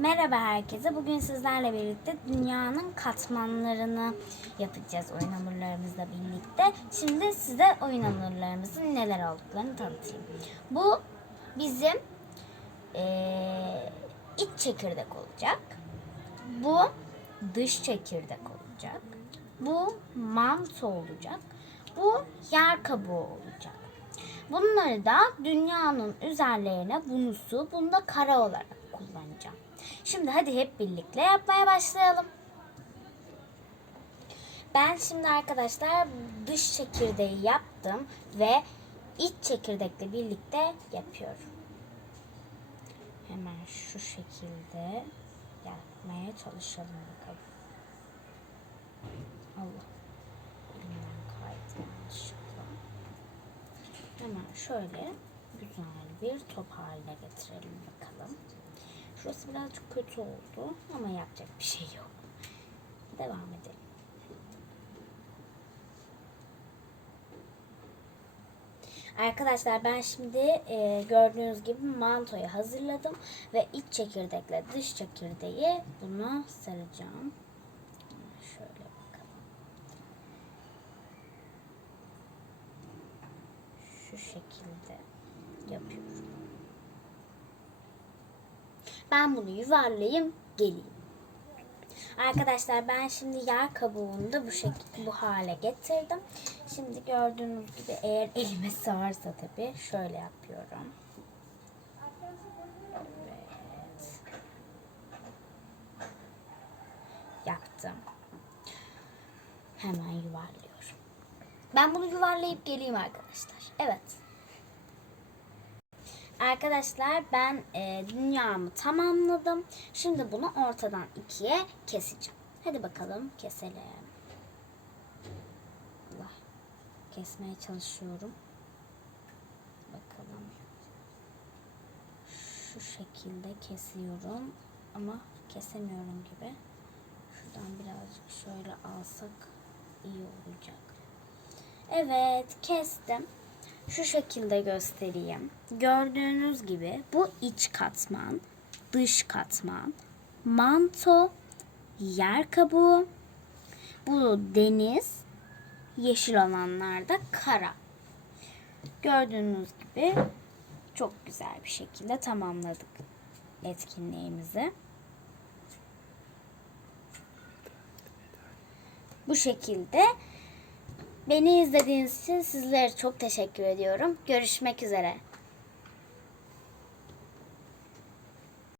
Merhaba herkese. Bugün sizlerle birlikte dünyanın katmanlarını yapacağız oyun hamurlarımızla birlikte. Şimdi size oyun hamurlarımızın neler olduklarını tanıtayım. Bu bizim eee, iç çekirdek olacak. Bu dış çekirdek olacak. Bu mantı olacak. Bu yer kabuğu olacak. Bunları da dünyanın üzerlerine bunu su, bunu da kara olarak kullanacağım. Şimdi hadi hep birlikte yapmaya başlayalım. Ben şimdi arkadaşlar dış çekirdeği yaptım ve iç çekirdekle birlikte yapıyorum. Hemen şu şekilde yapmaya çalışalım bakalım. Allah. Elimden kaydı. Hemen şöyle güzel bir top haline getirelim bakalım. Şurası birazcık kötü oldu ama yapacak bir şey yok. Devam edelim. Arkadaşlar ben şimdi e, gördüğünüz gibi mantoyu hazırladım ve iç çekirdekle dış çekirdeği bunu saracağım. Şöyle bakalım. Şu şekilde yapıyorum. Ben bunu yuvarlayayım geleyim. Arkadaşlar ben şimdi yer kabuğunu da bu şekilde bu hale getirdim. Şimdi gördüğünüz gibi eğer elime sığarsa tabii şöyle yapıyorum. Evet. Yaptım. Hemen yuvarlıyorum. Ben bunu yuvarlayıp geleyim arkadaşlar. Evet. Arkadaşlar ben e, dünyamı tamamladım. Şimdi bunu ortadan ikiye keseceğim. Hadi bakalım keselim. Allah. Kesmeye çalışıyorum. Bakalım. Şu şekilde kesiyorum. Ama kesemiyorum gibi. Şuradan birazcık şöyle alsak iyi olacak. Evet kestim şu şekilde göstereyim. Gördüğünüz gibi bu iç katman, dış katman, manto, yer kabuğu, bu deniz, yeşil olanlar da kara. Gördüğünüz gibi çok güzel bir şekilde tamamladık etkinliğimizi. Bu şekilde Beni izlediğiniz için sizlere çok teşekkür ediyorum. Görüşmek üzere.